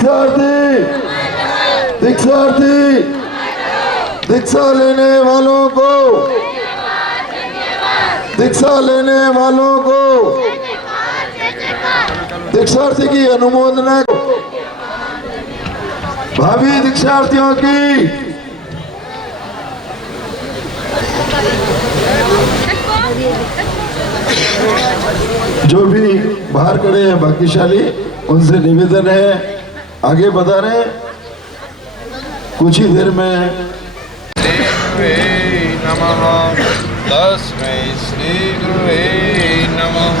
दीक्षार्थी दीक्षार्थी दीक्षा लेने वालों को दीक्षा लेने वालों को दीक्षार्थी की अनुमोदना भावी दीक्षार्थियों की जो भी बाहर खड़े हैं भाग्यशाली उनसे निवेदन है आगे बढ़ा रहे कुछ ही देर में नमः तस्मै श्री गुरुवे नमः।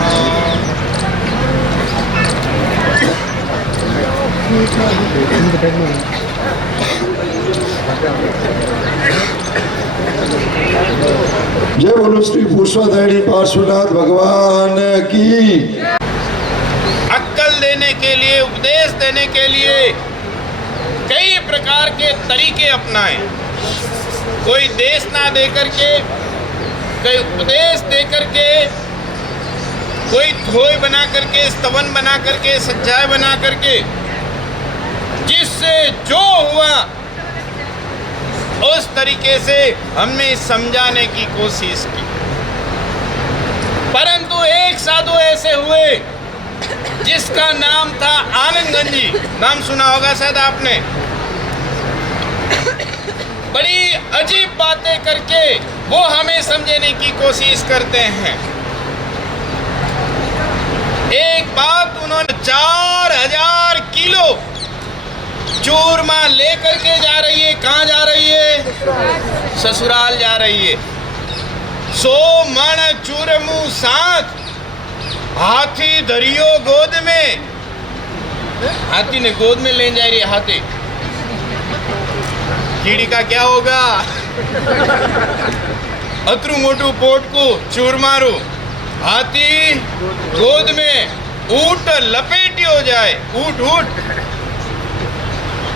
जय बोलो श्री पुष्पाधारी पार्श्वनाथ भगवान की। अक्कल देने के लिए, उपदेश देने के लिए कई प्रकार के तरीके अपनाएं। कोई देश ना दे करके, कोई उपदेश दे करके, कोई धोय बना करके, स्तवन बना करके, सच्चाई बना करके, जिससे जो हुआ उस तरीके से हमने समझाने की कोशिश की। परंतु एक साधु ऐसे हुए जिसका नाम था आनंद गंजी। नाम सुना होगा शायद आपने। बड़ी अजीब बातें करके वो हमें समझाने की कोशिश करते हैं। एक बात उन्होंने 4000 किलो चूरमा लेकर के जा रही है। कहाँ जा रही है? ससुराल जा रही है। 100 मण चूरमू साथ हाथी धरियो गोद में। हाथी ने गोद में ले जा रही है। हाथी कीड़ी का क्या होगा? अतरू मोटू पोट को चूरमारू हाथी गोद में ऊंट लपेटी हो जाए। ऊंट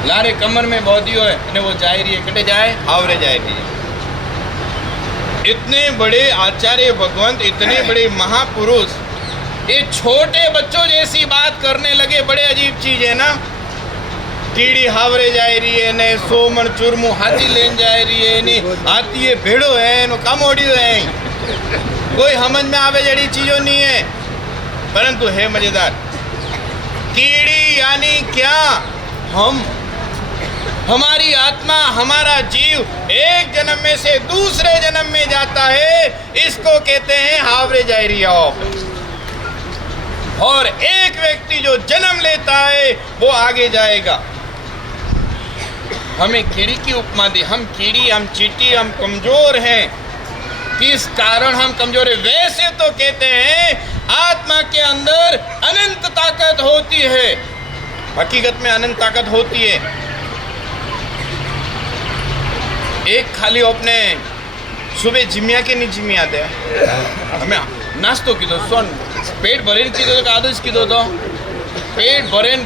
लारे कमर में बौधियो है ने वो जाए रही है, कटे जाए आवरे जाए रही है। इतने बड़े आचार्य भगवंत, इतने बड़े महापुरुष ये छोटे बच्चों जैसी बात करने लगे। बड़े अजीब चीज है ना। कीड़ी हावरे जाए रही है ने 100 मण चूरमू हाथी लेन जाए रही है नी। हाथी ये भेड़ो है नो कमोड़ियो है। कोई समझ में आवे जड़ी चीजों नहीं है, परंतु है मजेदार। कीड़ी यानी क्या? हमारी आत्मा, हमारा जीव एक जन्म में से दूसरे जन्म में जाता है। इसको कहते हैं हावरे जायरिया। और एक व्यक्ति जो जन्म लेता है वो आगे जाएगा। हमें कीड़ी की उपमा दी। हम कीड़ी, हम चींटी, हम कमजोर हैं। किस कारण हम कमजोर हैं? वैसे तो कहते हैं आत्मा के अंदर अनंत ताकत होती है। हकीकत में अनंत ताकत होती है। एक खाली अपने सुबह जिमिया के नहीं जिमिया दे हमें नाश्तो कीधो सोन पेट भरीने कीधो तो आधो ज कीधो तो पेट भरीने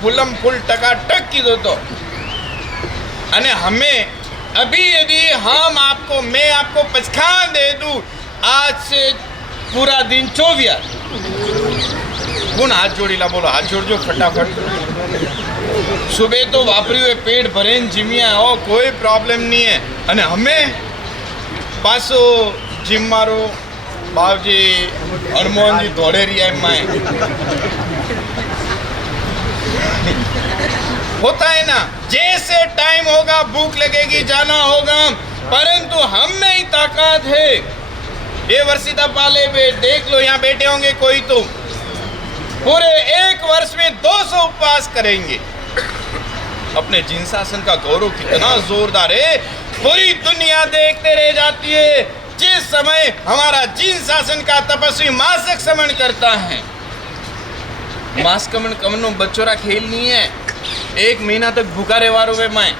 फूलम फूल टकाटक कीधो तो। अने हमें अभी यदि मैं आपको पचखान दे दूं आज से पूरा दिन 24 कौन हाथ जोड़ीला बोलो? हाथ जोड़जो फटाफट। सुबह तो वापरी हुए पेट भरे जिमिया हो, कोई प्रॉब्लम नहीं है। अने हमें पासो जिम मारो बाबजी हनुमान जी दौड़े रही है। होता है ना, जैसे टाइम होगा भूख लगेगी, जाना होगा, परंतु हम में ही ताकत है। ये वर्षिता पाले देख लो, यहाँ बैठे होंगे कोई तो पूरे एक वर्ष में 200 उपवास करेंगे। अपने जिनशासन का गौरव कितना जोरदार है, पूरी दुनिया देखते रह जाती है। जिस समय हमारा जिनशासन का तपस्वी मासिक समन करता है। मास कमन कमनो बच्चों खेल नहीं है। 1 महीना तक भूखा रहवारो वे मैं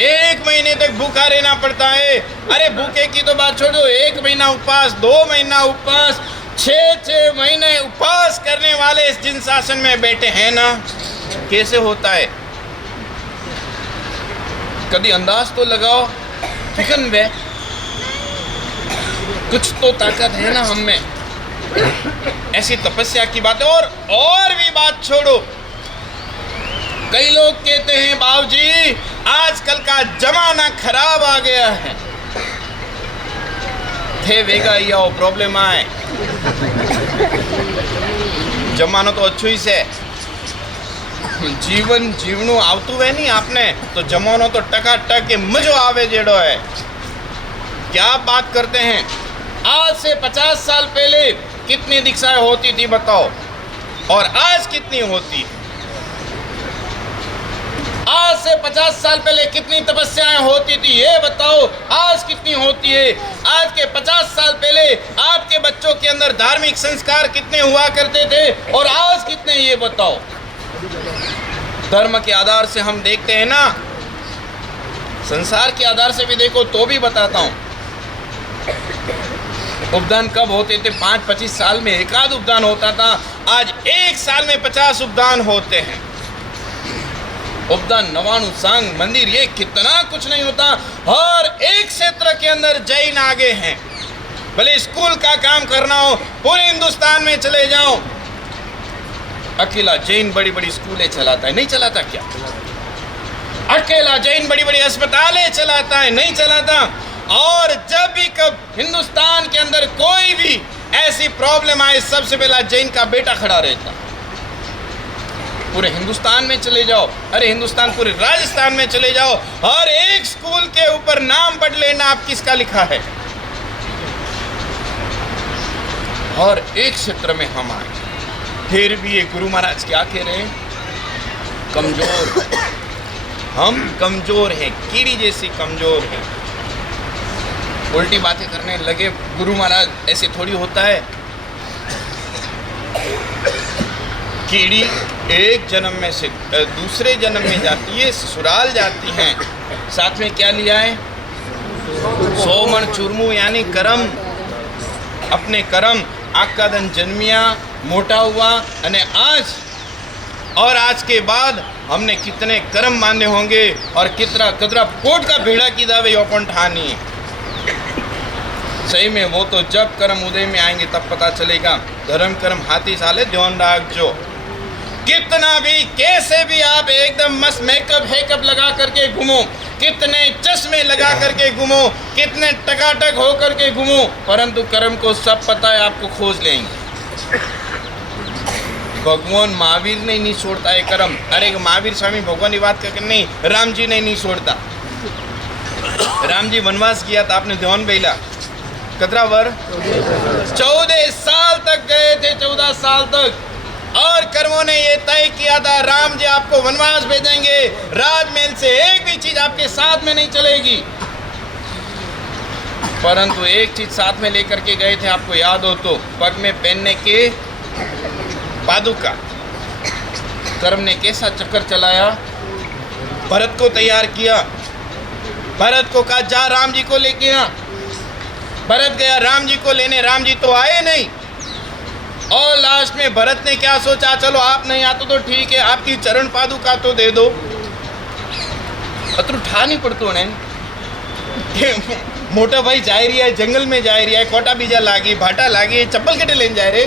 1 महीने तक भूखा रहना पड़ता है। अरे भूखे की तो बात छोड़ दो, 1 महीना उपवास, 2 महीना उपवास, 6 महीने उपवास करने वाले इस जिनशासन में बैठे हैं ना। कैसे होता है? कभी अंदाज तो लगाओ। चिकन वे कुछ तो ताकत है ना हम में। ऐसी तपस्या की बात है। और भी बात छोड़ो, कई लोग कहते हैं बाबूजी आजकल का जमाना खराब आ गया है। थे वेगा या प्रॉब्लम आए जमानो तो अच्छो ही से जीवन जीवनु आवतु है नहीं आपने तो जमानो तो टकाटक के मजो आवे जेड़ो है। क्या बात करते हैं, आज से 50 साल पहले कितनी दीक्षाएं होती थी बताओ, और आज कितनी होती है? आज से 50 साल पहले कितनी तपस्याएं होती थी ये बताओ, आज कितनी होती है? आज के 50 साल पहले आपके बच्चों के अंदर धार्मिक संस्कार कितने हुआ करते थे और आज कितने ये बताओ। धर्म के आधार से हम देखते हैं ना, संसार के आधार से भी देखो तो भी बताता हूं। उपदान कब होते थे? 5-25 साल में एक आध उपदान होता था, आज एक साल में 50 उपदान होते हैं। उपदान 99 संघ मंदिर ये कितना कुछ नहीं होता। हर एक क्षेत्र के अंदर जैन आगे हैं। भले स्कूल का काम करना हो, पूरे हिंदुस्तान में चले जाओ, अकेला जैन बड़ी बड़ी स्कूलें चलाता है, नहीं चलाता क्या? अकेला जैन बड़ी बड़ी अस्पतालें चलाता है, नहीं चलाता? और जब भी कब हिंदुस्तान के अंदर कोई भी ऐसी प्रॉब्लम आए, सबसे पहला जैन का बेटा खड़ा रहता। पूरे हिंदुस्तान में चले जाओ, अरे हिंदुस्तान पूरे राजस्थान में चले जाओ, हर एक स्कूल के ऊपर नाम पढ़ लेना आप किसका लिखा है। और एक क्षेत्र में हम आए, फिर भी ये गुरु महाराज क्या कह रहे हैं? कमजोर, हम कमजोर हैं, कीड़ी जैसी कमजोर है। उल्टी बातें करने लगे गुरु महाराज, ऐसे थोड़ी होता है। कीड़ी एक जन्म में से दूसरे जन्म में जाती है, ससुराल जाती हैं, साथ में क्या लिया है? 100 मण चूरमू यानी कर्म, अपने कर्म। आका दिन जन्मिया, मोटा हुआ, अने आज के बाद हमने कितने कर्म माने होंगे और कितना कतरा कोट का भेड़ा की दावे ओपन ठानी। सही में वो तो जब कर्म उदय में आएंगे तब पता चलेगा। धर्म कर्म हाथी साले ध्यान रखो। कितना भी कैसे भी आप एकदम मस्त मेकअप हेकअप लगा करके घूमो, कितने चश्मे लगा करके घूमो, कितने टकाटक हो करके घूमो, परंतु कर्म को सब पता है, आपको खोज लेंगे। भगवान महावीर ने नहीं छोड़ता है कर्म। अरे महावीर स्वामी भगवान की बात करके नहीं, राम जी ने नहीं छोड़ता। राम जी वनवास किया था, आपने ध्यान बेला कतरा वर 14 साल तक गए थे, 14 साल तक। और कर्मों ने ये तय किया था राम जी आपको वनवास भेजेंगे, राजमहल से एक भी चीज आपके साथ में नहीं चलेगी। परंतु एक चीज साथ में लेकर के गए थे, आपको याद हो तो, पग में पहनने के पादुका। कर्म ने कैसा चक्कर चलाया, भरत को तैयार किया, भरत को कहा जा राम जी को लेके आ। भरत गया राम जी को लेने, राम जी तो आए नहीं। और लास्ट में भरत ने क्या सोचा, चलो आप नहीं आते तो ठीक है, आपकी चरण पादुका तो दे दो। अतरू ठा नहीं पड़तो ने मोटा भाई जा रही है, जंगल में जा रही है, कोटा बीजा लागी, भाटा लागी, चप्पल कटे लेने जा रहे,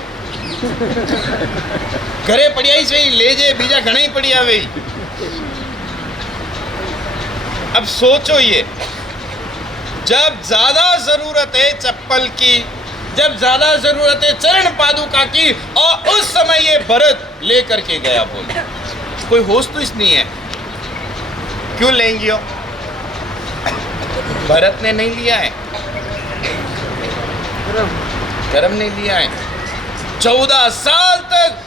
घरे पड़िया ही सही ले जे, बीजा घना ही पड़िया वे। अब सोचो ये, जब ज्यादा जरूरत है चप्पल की, जब ज्यादा जरूरत है चरण पादुका की, और उस समय ये भरत लेकर के गया। बोले कोई होश तो इस नहीं है, क्यों लेंगे हो? भरत ने नहीं लिया है, कर्म ने लिया है। 14 साल तक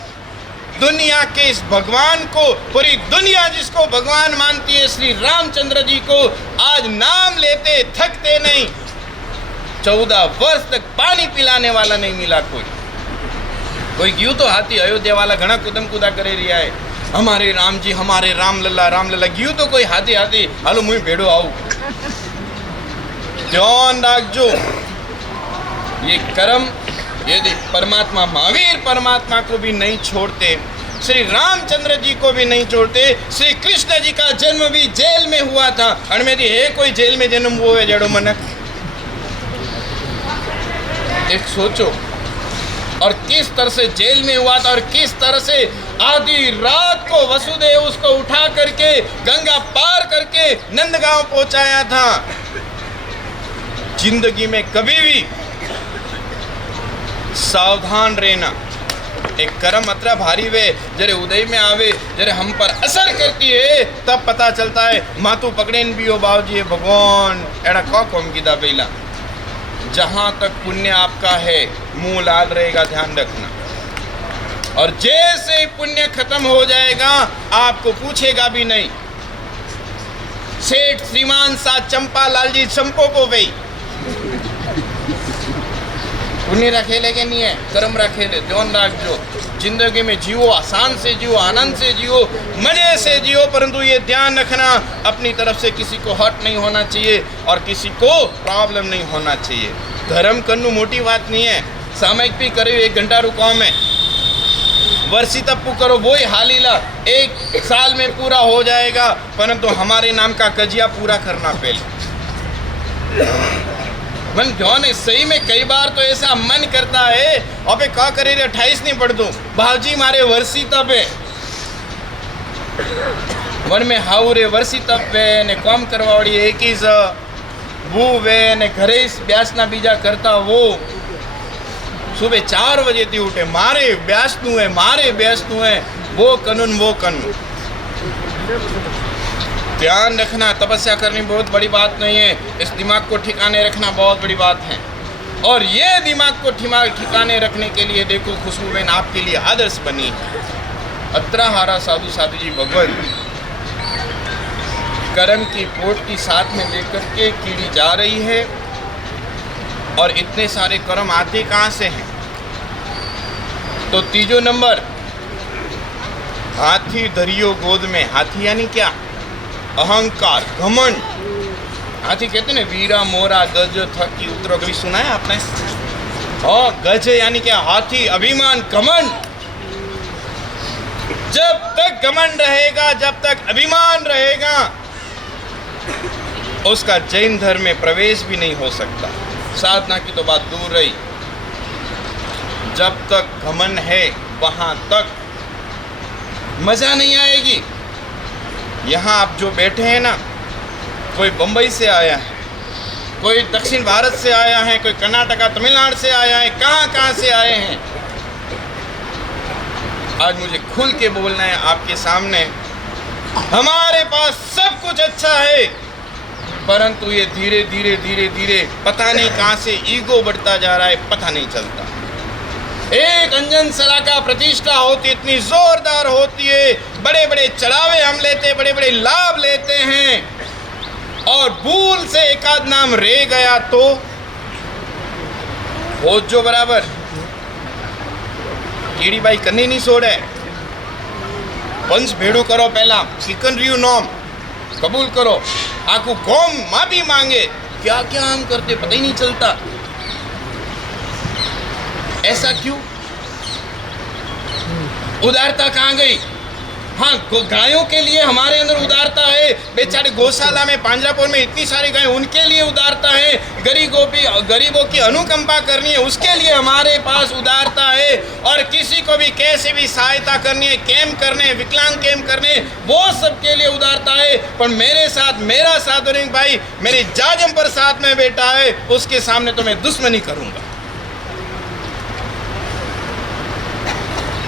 दुनिया के इस भगवान को, पूरी दुनिया जिसको भगवान मानती है, श्री रामचंद्र जी को आज नाम लेते थकते नहीं। 14 वर्ष तक पानी पिलाने वाला नहीं मिला कोई क्यों तो हाथी अयोध्या वाला घना कदम कूदा करे रिया है, हमारे राम जी, हमारे राम लल्ला क्यों तो कोई हाथी हालो मुझे भेड़ो आऊ। ध्यान रखो, ये कर्म यदि परमात्मा महावीर परमात्मा को भी नहीं छोड़ते, श्री रामचंद्र जी को भी नहीं छोड़ते, श्री कृष्ण जी का जन्म भी जेल में हुआ था। अणमेदी है कोई जेल में जन्म हुआ है जड़ो मनक? एक सोचो, और किस तरह से जेल में हुआ था और किस तरह से आधी रात को वसुदेव उसको उठा करके गंगा पार करके नंदगांव पहुंचाया था। जिंदगी में कभी भी सावधान रहना। एक कर्म अतरा भारी वे जरे उदय में आवे, जरे हम पर असर करती है, तब पता चलता है मातू पकड़ेन भी हो बाबूजी भगवान एड़ा कौम कीदा पहला। जहां तक पुण्य आपका है मुंह लाल रहेगा, ध्यान रखना। और जैसे ही पुण्य खत्म हो जाएगा आपको पूछेगा भी नहीं। सेठ श्रीमान सा चंपा लाल जी चंपो को भाई पुण्य रखेले के नहीं है, कर्म रखेले, ध्यान रखो। जिंदगी में जियो, आसान से जियो, आनंद से जियो, मजे से जियो, परंतु ये ध्यान रखना अपनी तरफ से किसी को हर्ट नहीं होना चाहिए और किसी को प्रॉब्लम नहीं होना चाहिए। धर्म करना मोटी बात नहीं है। सामयिक भी करो 1 घंटा रुको में, वर्षी तप्पू करो वही हालीला 1 साल में पूरा हो जाएगा, परंतु हमारे नाम का कजिया पूरा करना पहले। मन ध्यान है, सही में कई बार तो ऐसा मन करता है अबे क्या करे 28 नहीं पढ़ दूं भावजी मारे वर्षी तप है वन में हाउ रे वर्षी तप वे ने काम करवाड़ी एक ही वो वे ने घरे ब्यासना बीजा करता वो सुबह 4 बजे थी उठे मारे ब्यासनु है, मारे ब्यासनु है, वो कानून वो कानून। ध्यान रखना, तपस्या करनी बहुत बड़ी बात नहीं है, इस दिमाग को ठिकाने रखना बहुत बड़ी बात है। और ये दिमाग को ठिकाने रखने के लिए देखो खुशबूबेन आपके लिए आदर्श बनी है। अत्रा हारा साधु साधु जी भगवत कर्म की पोटली साथ में लेकर के कीड़ी जा रही है। और इतने सारे कर्म आते कहाँ से हैं? तो तीजो नंबर, हाथी धरियो गोद में। हाथी यानी क्या? अहंकार, घमंड। हाथी कहते हैं ना वीरा मोरा गज थकी उतरो, कभी सुना है आपने? और गज यानी क्या? हाथी, अभिमान, घमंड। जब तक घमंड रहेगा, जब तक अभिमान रहेगा, उसका जैन धर्म में प्रवेश भी नहीं हो सकता। साधना की तो बात दूर रही। जब तक घमंड है वहां तक मजा नहीं आएगी। यहाँ आप जो बैठे हैं ना, कोई बम्बई से आया है, कोई दक्षिण भारत से आया है, कोई कर्नाटका तमिलनाडु से आया है, कहाँ से आए हैं। आज मुझे खुल के बोलना है आपके सामने, हमारे पास सब कुछ अच्छा है, परंतु ये धीरे धीरे धीरे धीरे पता नहीं कहाँ से ईगो बढ़ता जा रहा है, पता नहीं चलता। एक अंजन सलाका प्रतिष्ठा होती इतनी जोरदार होती है, बड़े बड़े चढ़ावे हम लेते, बड़े बड़े लाभ लेते हैं, और भूल से एक आध नाम रह गया तो हो जो बराबर कीड़ी बाई करनी नहीं छोड़े। पंच भेड़ू करो, पहला चिकन रियू नॉम कबूल करो, आकू कौम माफी मांगे, क्या क्या हम करते पता ही नहीं चलता। ऐसा क्यों? उदारता कहाँ गई? हाँ, गायों के लिए हमारे अंदर उदारता है। बेचारे गौशाला में, पांजरापुर में इतनी सारी गायें, उनके लिए उदारता है। गरीबों की अनुकंपा करनी है, उसके लिए हमारे पास उदारता है। और किसी को भी कैसे भी सहायता करनी है, कैंप करने, विकलांग कैंप करने, वो सबके लिए उदारता है। पर मेरे साथ, मेरा साधुरिंग भाई मेरे जाजम पर साथ में बैठा है, उसके सामने तो मैं दुश्मनी करूंगा।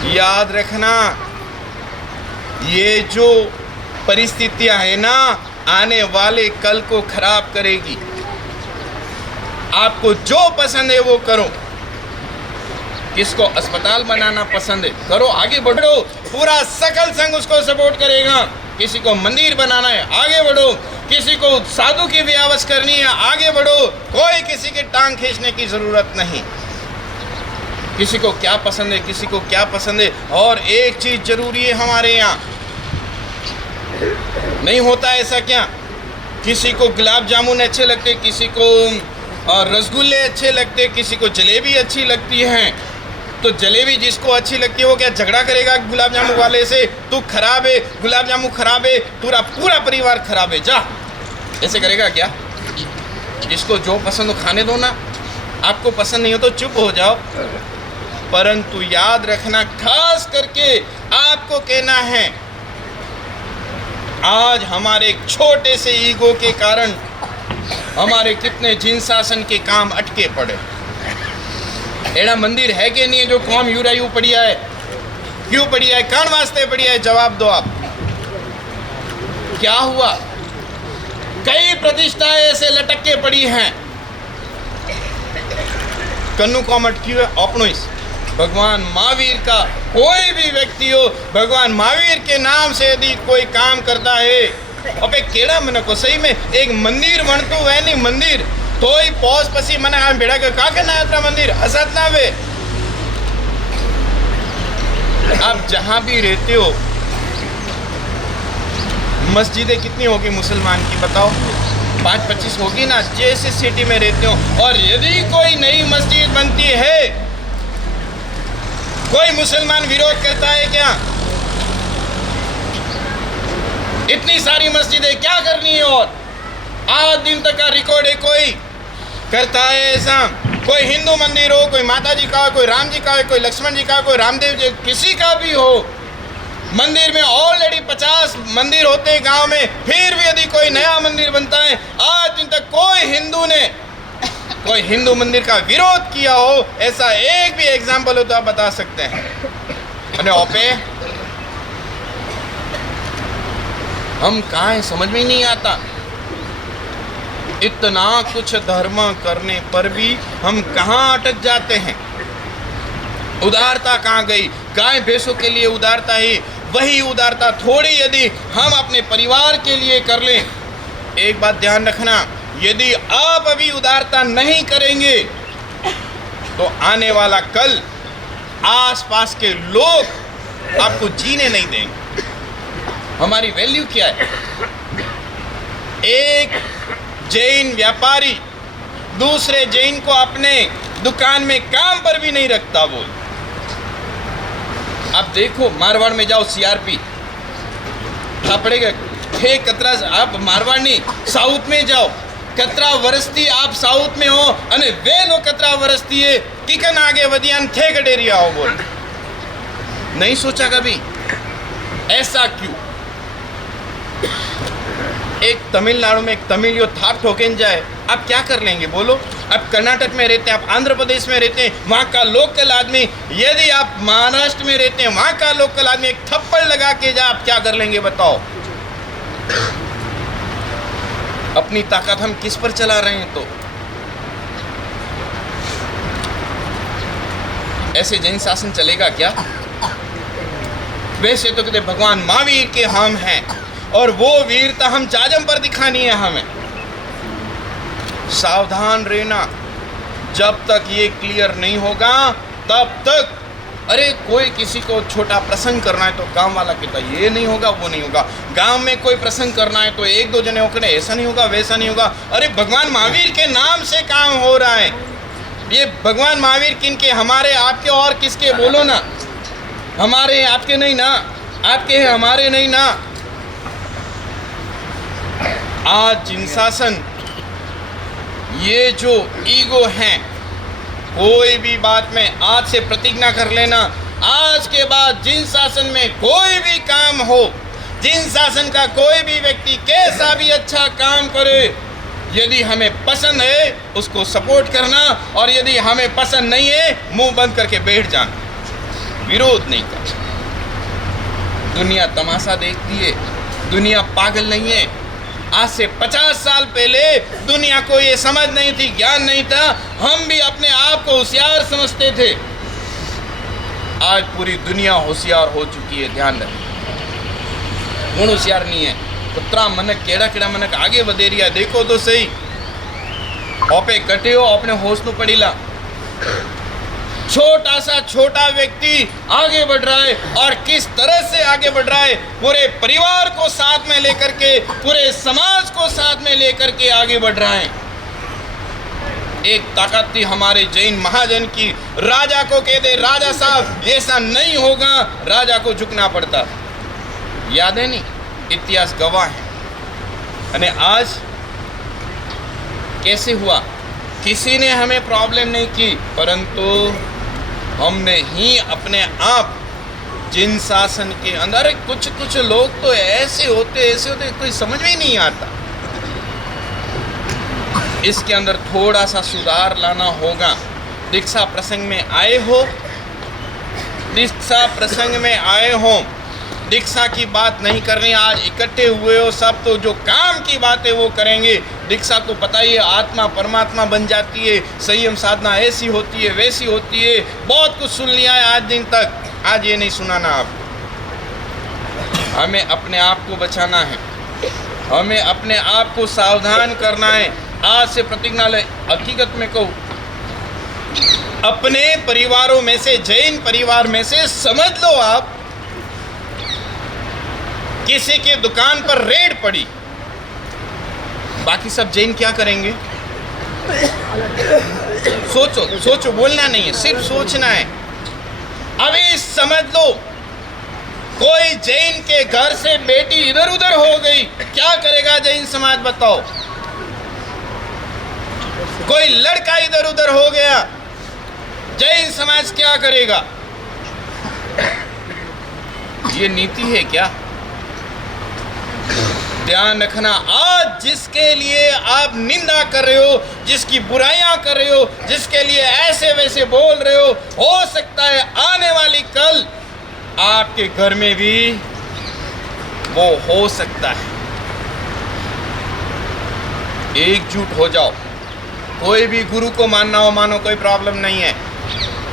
याद रखना, ये जो परिस्थितियां है ना, आने वाले कल को खराब करेगी। आपको जो पसंद है वो करो। किसको अस्पताल बनाना पसंद है, करो, आगे बढ़ो, पूरा सकल संघ उसको सपोर्ट करेगा। किसी को मंदिर बनाना है, आगे बढ़ो। किसी को साधु की व्यावस करनी है, आगे बढ़ो। कोई किसी की टांग खींचने की जरूरत नहीं। किसी को क्या पसंद है, किसी को क्या पसंद है। और एक चीज जरूरी है, हमारे यहाँ नहीं होता ऐसा क्या? किसी को गुलाब जामुन अच्छे लगते, किसी को रसगुल्ले अच्छे लगते, किसी को जलेबी अच्छी लगती है। तो जलेबी जिसको अच्छी लगती है वो क्या झगड़ा करेगा गुलाब जामुन वाले से? तू खराब है, गुलाब जामुन खराब है, पूरा पूरा परिवार खराब है, जा, ऐसे करेगा क्या? जिसको जो पसंद हो खाने दो ना। आपको पसंद नहीं हो तो चुप हो जाओ। परंतु याद रखना, खास करके आपको कहना है, आज हमारे एक छोटे से ईगो के कारण हमारे कितने जिन शासन के काम अटके पड़े। एड़ा मंदिर है कि नहीं है जो कौम यूरा यूं पड़िया है, क्यों पड़िया है, कौन वास्ते पड़िया है, जवाब दो आप। क्या हुआ? कई प्रतिष्ठाएं ऐसे लटक के पड़ी हैं, कन्नू कौम अटकी हुआ अपनो इस भगवान महावीर का कोई भी व्यक्ति हो, भगवान महावीर के नाम से यदि कोई काम करता है, अबे केड़ा मन को सही में एक मंदिर बनतो है नहीं मंदिर तो ही पौस पसी मने आम भेड़ा के का ना यात्रा मंदिर असत ना वे। आप जहां भी रहते हो, मस्जिदें कितनी होगी मुसलमान की बताओ? 5-25 होगी ना, जैसे सिटी में रहते हो। और यदि कोई नई मस्जिद बनती है, कोई मुसलमान विरोध करता है क्या? इतनी सारी मस्जिदें क्या करनी है? और आज दिन तक का रिकॉर्ड है कोई करता है ऐसा? कोई हिंदू मंदिर हो, कोई माता जी का, कोई राम जी का, कोई लक्ष्मण जी का, कोई रामदेव जी, किसी का भी हो, मंदिर में ऑलरेडी 50 मंदिर होते हैं गांव में, फिर भी यदि कोई नया मंदिर बनता है, आज दिन तक कोई हिंदू ने कोई हिंदू मंदिर का विरोध किया हो, ऐसा एक भी एग्जाम्पल हो तो आप बता सकते हैं? अरे ओपे हम कहाँ हैं समझ में ही नहीं आता। इतना कुछ धर्म करने पर भी हम कहाँ अटक जाते हैं? उदारता कहाँ गई? गाय भैंसों के लिए उदारता है, वही उदारता थोड़ी यदि हम अपने परिवार के लिए कर लें। एक बात ध्यान रखना, यदि आप अभी उदारता नहीं करेंगे तो आने वाला कल आसपास के लोग आपको जीने नहीं देंगे। हमारी वैल्यू क्या है? एक जैन व्यापारी दूसरे जैन को अपने दुकान में काम पर भी नहीं रखता। बोल, आप देखो मारवाड़ में जाओ, सीआरपी पड़ेगा थे कतरा। आप मारवाड़ नहीं, साउथ में जाओ, कतरा वरसती आप साउथ में हो अने वे लो कतरा वरसती है किकन आगे वधियान थे गडेरिया हो। बोल, नहीं सोचा कभी ऐसा क्यों? एक तमिलनाडु में एक तमिल यो थाप ठोकेन जाए, आप क्या कर लेंगे बोलो? आप कर्नाटक में रहते हैं, आप आंध्र प्रदेश में रहते हैं, वहाँ का लोकल आदमी, यदि आप महाराष्ट्र में रहते हैं, वहाँ का लोकल आदमी एक थप्पड़ लगा के जाए, आप क्या कर लेंगे बताओ? अपनी ताकत हम किस पर चला रहे हैं? तो ऐसे जैन शासन चलेगा क्या? वैसे तो कहते भगवान महावीर के हम हैं और वो वीरता हम जाजम पर दिखानी है हमें। सावधान रहना, जब तक ये क्लियर नहीं होगा तब तक। अरे कोई किसी को छोटा प्रसंग करना है तो गांव वाला कहता है ये नहीं होगा, वो नहीं होगा। गांव में कोई प्रसंग करना है तो एक दो जने होकर ऐसा नहीं होगा, वैसा नहीं होगा। अरे भगवान महावीर के नाम से काम हो रहा है। ये भगवान महावीर किनके? हमारे, आपके और किसके? बोलो ना। हमारे आपके नहीं ना, आपके हैं हमारे नहीं ना। आज जिन शासन ये जो ईगो हैं, कोई भी बात में आज से प्रतिज्ञा कर लेना, आज के बाद जिन शासन में कोई भी काम हो, जिन शासन का कोई भी व्यक्ति कैसा भी अच्छा काम करे, यदि हमें पसंद है उसको सपोर्ट करना, और यदि हमें पसंद नहीं है मुंह बंद करके बैठ जाना, विरोध नहीं करना। दुनिया तमाशा देखती है, दुनिया पागल नहीं है। आज से 50 साल पहले दुनिया को ये समझ नहीं थी, ज्ञान नहीं था, हम भी अपने आप को होशियार समझते थे। आज पूरी दुनिया होशियार हो चुकी है। ध्यान रखें, कौन होशियार नहीं है? कुतरा मनक केड़ा केड़ा मनक आगे बढ़े रिया, देखो तो सही। ओपे कटे हो अपने होश नु पड़ीला। छोटा सा छोटा व्यक्ति आगे बढ़ रहा है, और किस तरह से आगे बढ़ रहा है? पूरे परिवार को साथ में लेकर के, पूरे समाज को साथ में लेकर के आगे बढ़ रहा है। एक ताकत थी हमारे जैन महाजन की, राजा को कह दे राजा साहब ऐसा नहीं होगा, राजा को झुकना पड़ता। याद है नहीं? इतिहास गवाह है। अने आज कैसे हुआ? किसी ने हमें प्रॉब्लम नहीं की, परंतु हमने ही अपने आप जिन शासन के अंदर, कुछ लोग तो ऐसे होते कोई समझ में ही नहीं आता। इसके अंदर थोड़ा सा सुधार लाना होगा। दीक्षा प्रसंग में आए हो, दीक्षा प्रसंग में आए हो, दीक्षा की बात नहीं करनी। आज इकट्ठे हुए हो सब, तो जो काम की बात है वो करेंगे। दीक्षा को पता ही है, आत्मा परमात्मा बन जाती है, संयम साधना ऐसी होती है वैसी होती है। बहुत कुछ सुन लिया है आज दिन तक, आज ये नहीं सुनाना आप। हमें अपने आप को बचाना है, हमें अपने आप को सावधान करना है। आज से प्रतिज्ञा ले, हकीकत में कहूँ, अपने परिवारों में से, जैन परिवार में से समझ लो आप, किसी की दुकान पर रेड पड़ी, बाकी सब जैन क्या करेंगे? सोचो, बोलना नहीं है, सिर्फ सोचना है। अभी समझ लो, कोई जैन के घर से बेटी इधर उधर हो गई, क्या करेगा जैन समाज? बताओ। कोई लड़का इधर उधर हो गया, जैन समाज क्या करेगा? ये नीति है क्या? ध्यान रखना। आज जिसके लिए आप निंदा कर रहे हो, जिसकी बुराइयां कर रहे हो, जिसके लिए ऐसे वैसे बोल रहे हो सकता है आने वाली कल आपके घर में भी वो हो सकता है। एकजुट हो जाओ। कोई भी गुरु को मानना हो मानो, कोई प्रॉब्लम नहीं है।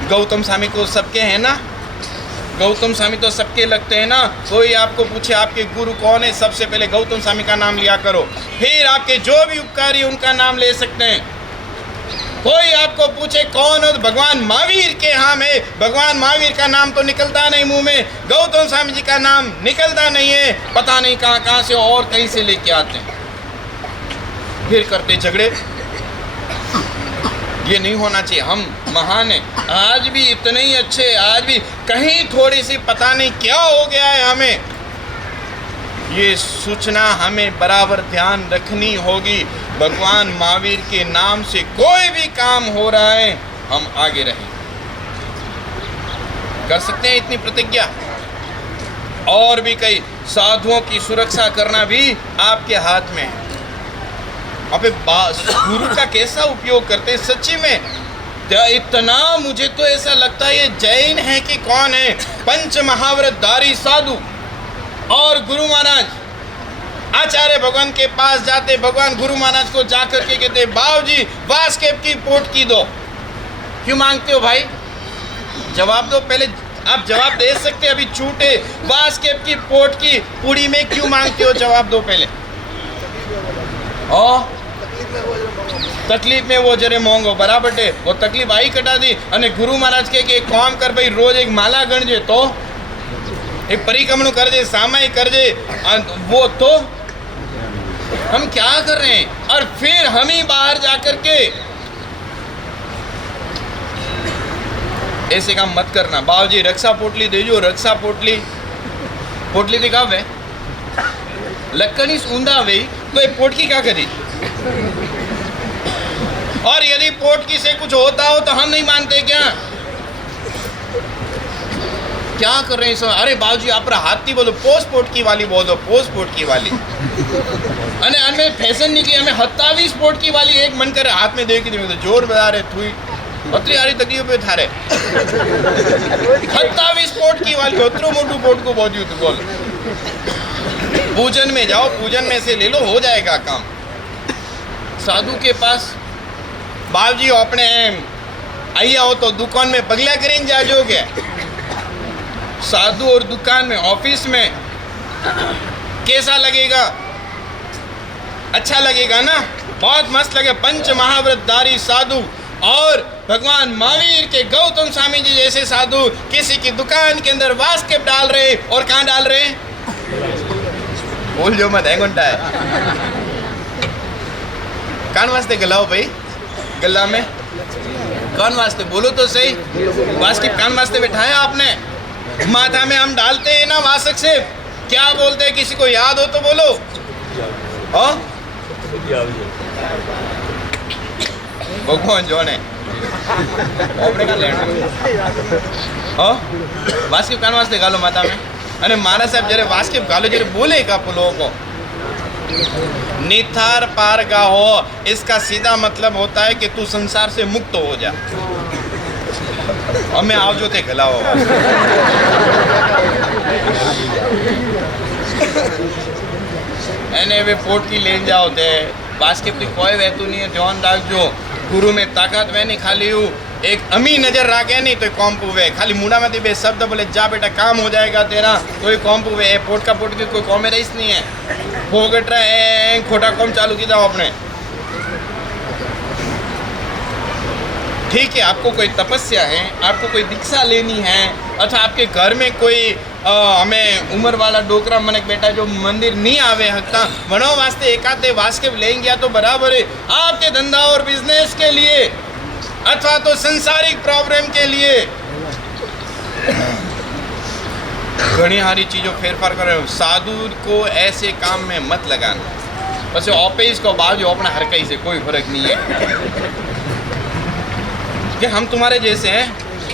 गौतम स्वामी को सबके हैं ना, गौतम स्वामी तो सबके लगते हैं ना। कोई आपको पूछे आपके गुरु कौन है, सबसे पहले गौतम स्वामी का नाम लिया करो, फिर आपके जो भी उपकारी उनका नाम ले सकते हैं। कोई आपको पूछे कौन हो, तो भगवान महावीर के यहाँ में, भगवान महावीर का नाम तो निकलता नहीं मुंह में, गौतम स्वामी जी का नाम निकलता नहीं है। पता नहीं कहाँ से और कहीं से लेके आते हैं, फिर करते झगड़े। ये नहीं होना चाहिए। हम महान हैं, आज भी इतने ही अच्छे, आज भी कहीं थोड़ी सी पता नहीं क्या हो गया है हमें, ये सूचना हमें बराबर ध्यान रखनी होगी। भगवान महावीर के नाम से कोई भी काम हो रहा है, हम आगे रहें। कर सकते हैं इतनी प्रतिज्ञा। और भी कई साधुओं की सुरक्षा करना भी आपके हाथ में है। अबे गुरु का कैसा उपयोग करते हैं सच्ची में। इतना मुझे तो ऐसा लगता है ये जैन है कि कौन है, पंच महाव्रतधारी साधु और गुरु महाराज आचार्य भगवान के पास जाते, भगवान गुरु महाराज को जाकर के कहते, बाबू जी वासकेप की पोटकी दो। क्यों मांगते हो भाई? जवाब दो पहले। आप जवाब दे सकते, अभी छूटे। वासकेप की पोटकी पूरी में क्यों मांगते हो? जवाब दो पहले। तकलीफ में वो जरे मोंगो बराबर है, वो तकलीफ आई कटा दी। અને गुरु महाराज के एक काम कर भाई, रोज एक माला गणजे तो, एक परिक्रमण कर दे, सामाई कर दे, वो तो हम क्या कर रहे हैं? और फिर हम ही बाहर जाकर के ऐसे काम मत करना। बाबूजी रक्षा पोटली दे जो, रक्षा पोटली पोटली दिखावे लक्कड़ी ऊंधा वे तो ये पोटकी क्या करी? और यदि पोटकी से कुछ होता हो तो हम नहीं मानते क्या? क्या कर रहे हैं सब? अरे बाबूजी आप हाथी बोलो, पोस्ट पोटकी वाली बोलो, पोस्ट पोटकी वाली। अने हमें फैशन निकली, हमें 27 पोटकी वाली एक मन कर हाथ में देखी थी, तो जोर बजा रहे थी अतरी हारी तकलीफ पे थारे 27 पोटकी वाली उतरो मोटू पोट को बहुत तो बोल। पूजन में जाओ, पूजन में से ले लो, हो जाएगा काम। साधु के पास बाबूजी अपने आइया हो तो दुकान में बगला करीन जाजोगे। साधु और दुकान में, ऑफिस में कैसा लगेगा? अच्छा लगेगा ना, बहुत मस्त लगे। पंच महाव्रतधारी साधु और भगवान महावीर के गौतम स्वामी जी जैसे साधु किसी की दुकान के अंदर वासकेप डाल रहे, और कहाँ डाल रहे? बोल जो मत है घंटा है। कान वास्ते गलाओ भाई, गला में कान वास्ते बोलो तो सही। वासकेप कान वास्ते बैठाया आपने, माथा में हम डालते हैं ना वासक से, क्या बोलते हैं? किसी को याद हो तो बोलो। ભગવાન જોને આપણે કા લેણ હો વાસ્કેપ કાન વાસ્તે ગાલો માતા में અને મારા સાહેબ જ્યારે વાસ્કેપ ગાલો જ્યારે બોલે का आप लोगों को निथार पार का हो, इसका सीधा मतलब होता है कि तू संसार से मुक्त हो जा। हमें आवजो ते खिलाओ एने वे पोट की लेन जाओ थे बास्केट की कोई वैतु नहीं है ध्यान रखजो गुरु में ताकत वे नहीं खाली हूँ एक अमी नजर रखे नहीं तो कॉम पुवे खाली मुंडा में बे शब्द बोले जा बेटा काम हो जाएगा तेरा तो कॉम पुवे पोट का पोट की कोई कॉम रईस नहीं है भोगट रहे खोटा कॉम चालू की जाओ अपने ठीक है। आपको कोई तपस्या है, आपको कोई दीक्षा लेनी है अथवा आपके घर में कोई हमें उम्र वाला डोकरा मनक बेटा जो मंदिर नहीं आवे हकता वनो वास्ते एकाते वास्केप लेंगे या तो बराबर है आपके धंधा और बिजनेस के लिए अथवा तो संसारिक प्रॉब्लम के लिए घनी सारी चीज़ों फेरफार कर रहे हो। साधु को ऐसे काम में मत लगाना, बस ऑफिस को बाजू अपना हर कहीं से कोई फर्क नहीं है कि हम तुम्हारे जैसे हैं,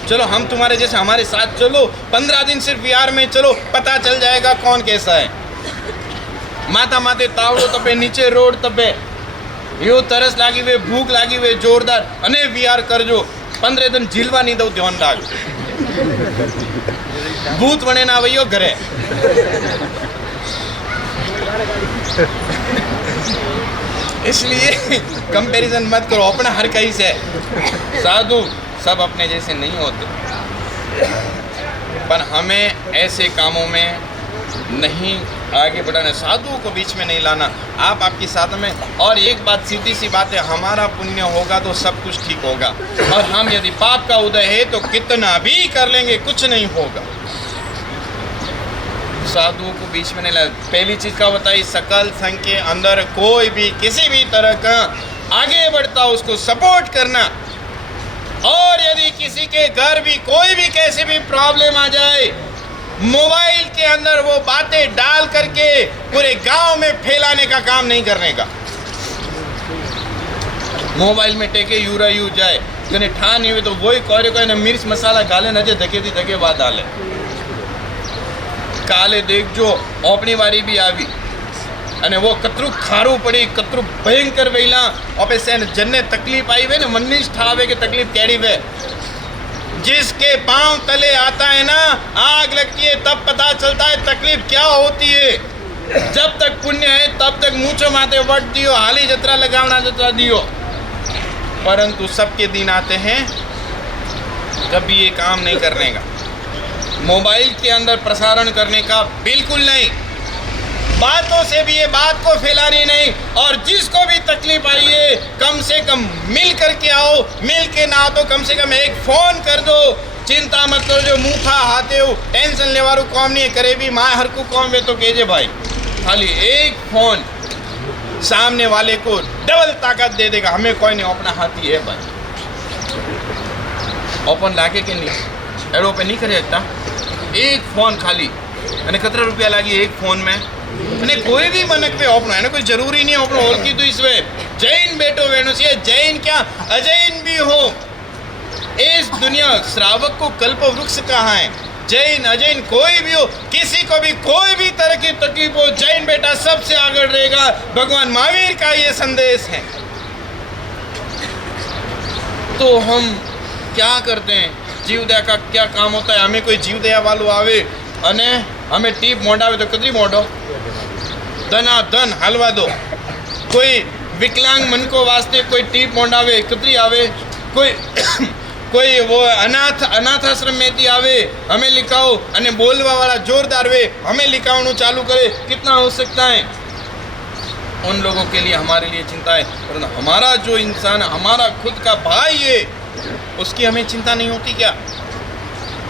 चलो हम तुम्हारे जैसे हमारे साथ चलो 15 दिन सिर्फ बिहार में चलो पता चल जाएगा कौन कैसा है। माता माते तावड़ो तपे नीचे रोड तपे यो तरस लागी वे भूख लागी वे जोरदार अने विहार करजो 15 दिन झीलवा नहीं दो ध्यान राख भूत बने ना वही घरे इसलिए कंपैरिजन मत करो अपना हर कहीं से। साधु सब अपने जैसे नहीं होते पर हमें ऐसे कामों में नहीं आगे बढ़ाना, साधुओं को बीच में नहीं लाना। आप आपके साथ में और एक बात सीधी सी बात है हमारा पुण्य होगा तो सब कुछ ठीक होगा और हम यदि पाप का उदय है तो कितना भी कर लेंगे कुछ नहीं होगा। साधुओं को बीच में नहीं ला। पहली चीज का बताई सकल संघ के अंदर कोई भी किसी भी तरह का आगे बढ़ता उसको सपोर्ट करना और यदि किसी के घर भी कोई भी कैसी भी प्रॉब्लम आ जाए मोबाइल के अंदर वो बातें डाल करके पूरे गांव में फैलाने का काम नहीं करने का। मोबाइल में टेके यूरा यू जाए कने ठा नहीं हुए तो वही करे को मिर्च मसाला गाले नजे धके थी धके बाद डाले काले देख जो अपनी वारी भी आवी અને वो कतरू खारू पड़ी कतरू भयंकर वेला और से जन्ने तकलीफ आई वे ने मनीष ठावे के तकलीफ कैडी वे जिसके पांव तले आता है ना आग लगती है तब पता चलता है तकलीफ क्या होती है। जब तक पुण्य है तब तक मूछो माथे वट दियो हाली जतरा लगावना जतरा दियो परंतु सबके दिन आते हैं कभी ये काम नहीं करने का मोबाइल के अंदर प्रसारण करने का बिल्कुल नहीं बातों से भी ये बात को फैलानी नहीं और जिसको भी तकलीफ आई है कम से कम मिल करके आओ मिल के ना तो कम से कम एक फ़ोन कर दो चिंता मत करो जो मुँह था हाथे हो टेंशन ले वारू कौम नहीं करे भी माँ हर को कौम वे तो केजे भाई खाली एक फ़ोन सामने वाले को डबल ताकत दे देगा। हमें कोई नहीं अपना हाथी है भाई ओपन लागे के नहीं एडो पे नहीं करे सकता एक फ़ोन खाली અને કતરા રૂપિયા લાગી એક ફોન में અને કોઈ भी मनक पे अपना है ना कोई जरूरी नहीं अपना और की तो इसमें जैन बेटो वेणु से जैन क्या अजैन भी हो इस दुनिया श्रावक को कल्प वृक्ष कहाँ है जैन अजैन कोई भी हो किसी को भी कोई भी तरह की तकलीफ हो जैन बेटा सबसे आगे रहेगा। भगवान महावीर का ये संदेश है। तो हम क्या करते हैं जीव दया का क्या काम होता है हमें कोई जीव दया वालों आवे अने हमें टीप मोड़ावे तो कतरी मोड़ो धना धन हलवा दो कोई विकलांग मन को वास्ते कोई टीप मोड़ावे कतरी आवे कोई कोई वो अनाथ आश्रम में थी आवे हमें लिखाओ अने बोलवा वाला जोरदार वे हमें लिखावनु चालू करे कितना हो सकता है। उन लोगों के लिए हमारे लिए चिंता है परंतु हमारा जो इंसान हमारा खुद का भाई है उसकी हमें चिंता नहीं होती क्या।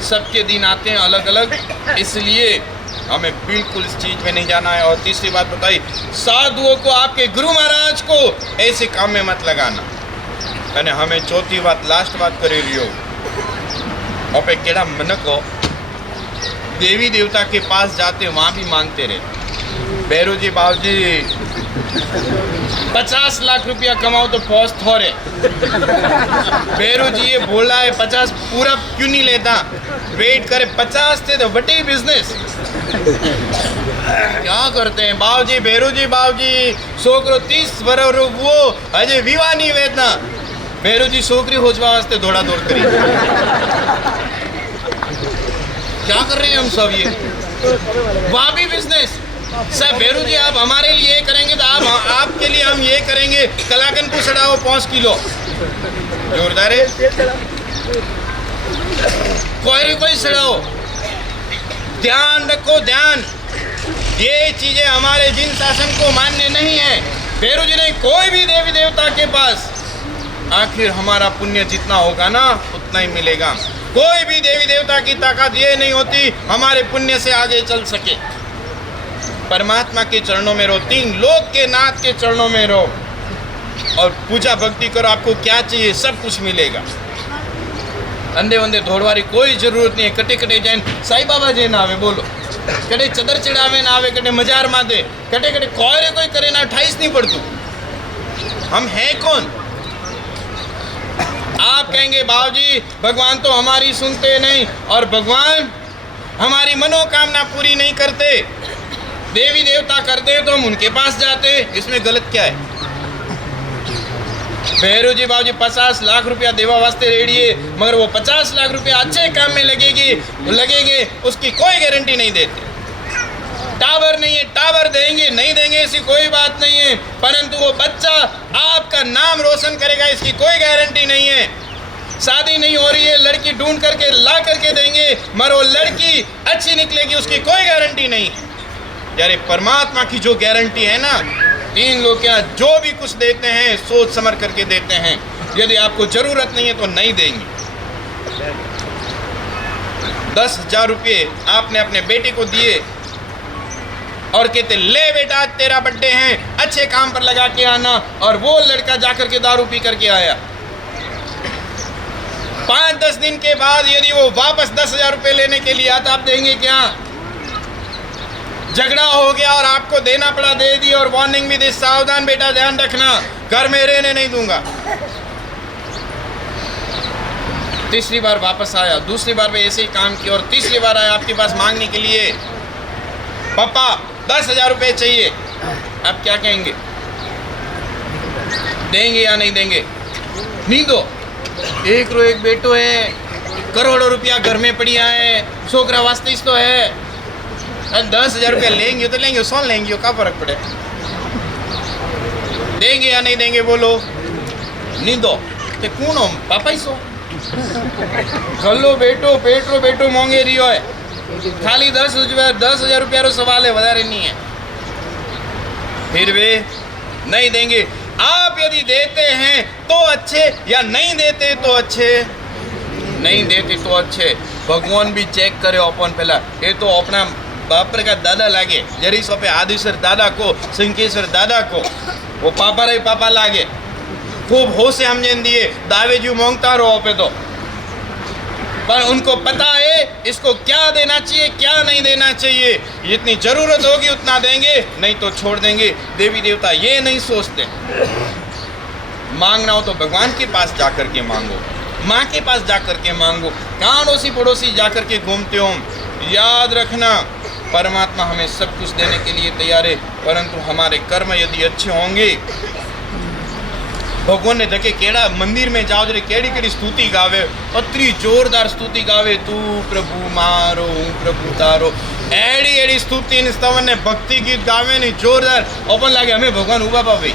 सबके दिन आते हैं अलग अलग इसलिए हमें बिल्कुल इस चीज़ में नहीं जाना है। और तीसरी बात बताई साधुओं को आपके गुरु महाराज को ऐसे काम में मत लगाना અને हमें चौथी बात लास्ट बात કરી रही हो और पे केड़ा मनक हो देवी देवता के पास जाते वहाँ भी मांगते रहे भैरू जी बाबू जी 50 लाख रुपया कमाओ तो पौस थोड़े। बेरू जी ये बोला है 50 पूरा क्यों नहीं लेता, वेट करे 50 थे तो बटे बिजनेस क्या करते हैं बाबूजी, बेरू जी बाबूजी छोकरो 30 वर्ष वो अजय विवाह नहीं वेदना, बेरू जी छोकरी खोजवा वास्ते दौड़ा दौड़ करी। क्या कर रहे हैं हम सब ये, वहाँ भी बिजनेस। सर बेरू जी आप हमारे लिए ये करेंगे तो आप आपके लिए हम ये करेंगे, कलाकन को सड़ाओ 5 किलो, जोरदार है, कोई सड़ाओ। ध्यान रखो ध्यान, ये चीजें हमारे जिन शासन को मान्य नहीं है। बेरू जी नहीं, कोई भी देवी देवता के पास आखिर हमारा पुण्य जितना होगा ना उतना ही मिलेगा। कोई भी देवी देवता की ताकत ये नहीं होती हमारे पुण्य से आगे चल सके। परमात्मा के चरणों में रहो, 3 लोक के नाथ के चरणों में रहो और पूजा भक्ति करो, आपको क्या चाहिए सब कुछ मिलेगा। अंधे वंदे दौड़वारी कोई जरूरत नहीं है। कटे कटे जैन साई बाबा जैन आवे बोलो, कटे चदर चढ़ावे ना आवे, कटे मजार मादे, कटे कटे कोई करे ना 28 नहीं पड़तू। हम हैं कौन? आप कहेंगे बाबूजी भगवान तो हमारी सुनते नहीं और भगवान हमारी मनोकामना पूरी नहीं करते, देवी देवता करते तो हम उनके पास जाते, इसमें गलत क्या है? भैरू जी बाबूजी 50 लाख रुपया देवा वास्ते रेडी है, मगर वो 50 लाख रुपया अच्छे काम में लगेंगे उसकी कोई गारंटी नहीं देते। टावर नहीं है, टावर देंगे नहीं देंगे ऐसी कोई बात नहीं है, परंतु वो बच्चा आपका नाम रोशन करेगा इसकी कोई गारंटी नहीं है। शादी नहीं हो रही है, लड़की ढूंढ करके ला करके देंगे, मगर वो लड़की अच्छी निकलेगी उसकी कोई गारंटी नहीं। यार परमात्मा की जो गारंटी है ना, 3 लोग क्या जो भी कुछ देते हैं सोच समझ करके देते हैं। यदि आपको जरूरत नहीं है तो नहीं देंगे। 10,000 रुपये आपने अपने बेटे को दिए और कहते ले बेटा आज तेरा बर्थडे है, अच्छे काम पर लगा के आना, और वो लड़का जाकर के दारू पी करके आया। 5-10 दिन के बाद यदि वो वापस 10,000 रुपये लेने के लिए आता, आप देंगे क्या? झगड़ा हो गया और आपको देना पड़ा, दे दी और वार्निंग भी दी, सावधान बेटा ध्यान रखना, घर में रहने नहीं दूंगा। तीसरी बार वापस आया, दूसरी बार भी ऐसे ही काम किया और तीसरी बार आया आपके पास मांगने के लिए, पापा 10,000 रुपये चाहिए। आप क्या कहेंगे? देंगे या नहीं देंगे? नहीं दो, एक रो एक बेटो है, करोड़ों रुपया घर में पड़िया है, छोकरा वास्ते तो है, 10,000 रुपये लेंगे तो लेंगे, सोन लेंगे, क्या फर्क पड़े? देंगे या नहीं देंगे बोलो? नहीं दो तो कौन हो पापा ही सो चलो बेटो पेटरो बेटो मोंगे रियो है, खाली 10,000 रुपया रो सवाल है, वधारे नहीं है। फिर भी नहीं देंगे। आप यदि देते हैं तो अच्छे या नहीं देते तो अच्छे, नहीं देते तो अच्छे। भगवान भी चेक करे अपन पहला, ये तो अपना बाप का दादा लागे, जरी सो पे आदिश्वर दादा को, सिंकेश्वर दादा को वो पापा रही पापा लागे, खूब हो से हमने दिए, दावे जू मांगता रहो पे तो, पर उनको पता है इसको क्या देना चाहिए क्या नहीं देना चाहिए। जितनी जरूरत होगी उतना देंगे, नहीं तो छोड़ देंगे। देवी देवता ये नहीं सोचते। मांगना हो तो भगवान के पास जाकर के मांगो, माँ के पास जाकर के मांगो, कहाँ अड़ोसी पड़ोसी जाकर के घूमते हो। याद रखना परमात्मा हमें सब कुछ देने के लिए तैयार है, परंतु हमारे कर्म यदि अच्छे होंगे। भगवान ने देखे केड़ा मंदिर में जाओ जरे केड़ी केड़ी स्तुति गावे, अतरी जोरदार स्तुति गावे, तू प्रभु मारो हूँ प्रभु तारो, एड़ी एड़ी स्तुति ने स्तवन ने भक्ति गीत गावे नहीं जोरदार, ओपन लागे हमें भगवान उबा पावे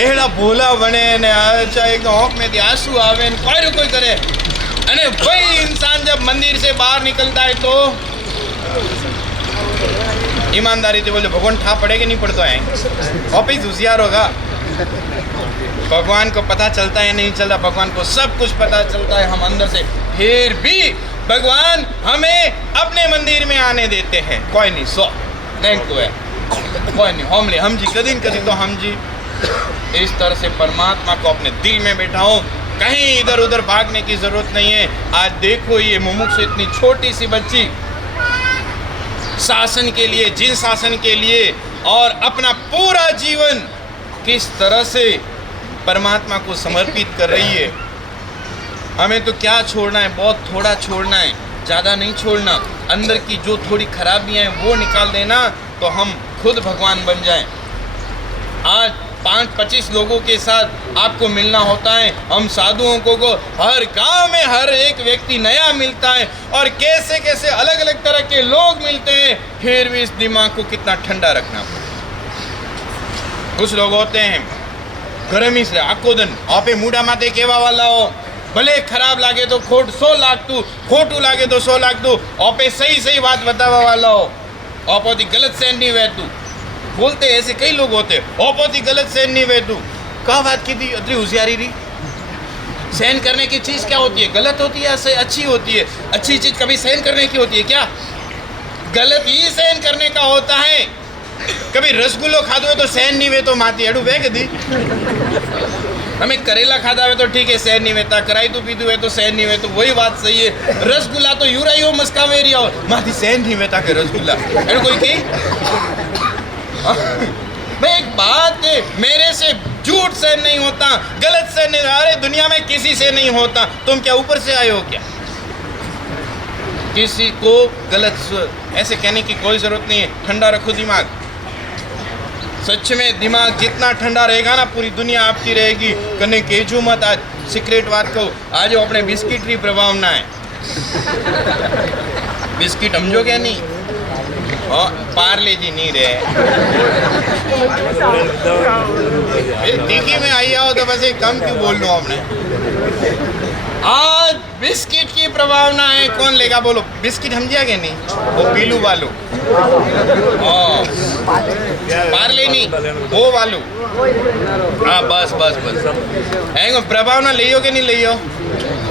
एड़ा भोला बने ने अच्छा एकदम आँख में थी आंसू आवे, कोई करे। अने वही इंसान जब मंदिर से बाहर निकलता है तो ईमानदारी से बोले भगवान ठा पड़ेगा नहीं पड़ता है, ऑफिस होशियार होगा। भगवान को पता चलता है नहीं चलता, भगवान को सब कुछ पता चलता है हम अंदर से, फिर भी भगवान हमें अपने मंदिर में आने देते हैं। कोई नहीं सो थैंक यू है, कोई नहीं हम जी कदी कदी तो हम जी। इस तरह से परमात्मा को अपने दिल में बैठाओ, कहीं इधर उधर भागने की जरूरत नहीं है। आज देखो ये मुमुक्षु इतनी छोटी सी बच्ची शासन के लिए, जिन शासन के लिए, और अपना पूरा जीवन किस तरह से परमात्मा को समर्पित कर रही है। हमें तो क्या छोड़ना है, बहुत थोड़ा छोड़ना है, ज़्यादा नहीं छोड़ना। अंदर की जो थोड़ी खराबियाँ हैं वो निकाल देना, तो हम खुद भगवान बन जाएं। आज 5-25 लोगों के साथ आपको मिलना होता है। हम साधुओं को हर गांव में हर एक व्यक्ति नया मिलता है, और कैसे कैसे अलग अलग तरह के लोग मिलते हैं, फिर भी इस दिमाग को कितना ठंडा रखना पड़ता है। कुछ लोग होते हैं गरमी से आखो दिन आपे मूडा माते केवा वाला हो, भले खराब लागे तो 100 लाख तू, खोटू लागे तो 100 लाख तू, आपे सही सही बात बतावा वाला हो, आपोती गलत सहन नहीं वे तू बोलते। ऐसे कई लोग होते हैं, आपोती गलत सहन नहीं वे तू। क्या बात की थी, अतरी होशियारी रही। सहन करने की चीज़ क्या होती है, गलत होती है या अच्छी होती है? अच्छी चीज़ कभी सहन करने की होती है क्या? गलत ही सहन करने का होता है। कभी रसगुल्लो खादो तो सहन नहीं वे तो माती एडू वे कदी। हमें करेला खादा हुए तो ठीक है, सहन नहीं वेता, कराई तो पीधु है तो सहन नहीं वे, तो वही बात सही है। रसगुल्ला तो यूराई हो मस्का मेरी हो माती सहन नहीं वेता के रसगुल्ला एडू कोई की। मैं एक बात है, मेरे से झूठ सहन नहीं होता, गलत सहन नहीं, अरे दुनिया में किसी से नहीं होता, तुम क्या ऊपर से आए हो क्या? किसी को गलत ऐसे कहने की कोई जरूरत नहीं है। ठंडा रखो दिमाग। सच में दिमाग जितना ठंडा रहेगा ना, पूरी दुनिया आपकी रहेगी। कने केजू मत। आज सीक्रेट बात कहूँ, आज अपने बिस्किट की प्रभावना है। बिस्किट समझो क्या नहीं, पार्ले जी नहीं रहे। तीखी में आई आओ तो बस एक कम क्यों बोल लो आपने। आज बिस्किट की प्रभावना है, कौन लेगा बोलो? बिस्किट समझिया क्या नहीं, वो पीलू वालू, पार्ले नहीं, वो वालू। हाँ बस बस बस ऐगो प्रभावना लियो कि नहीं लियो?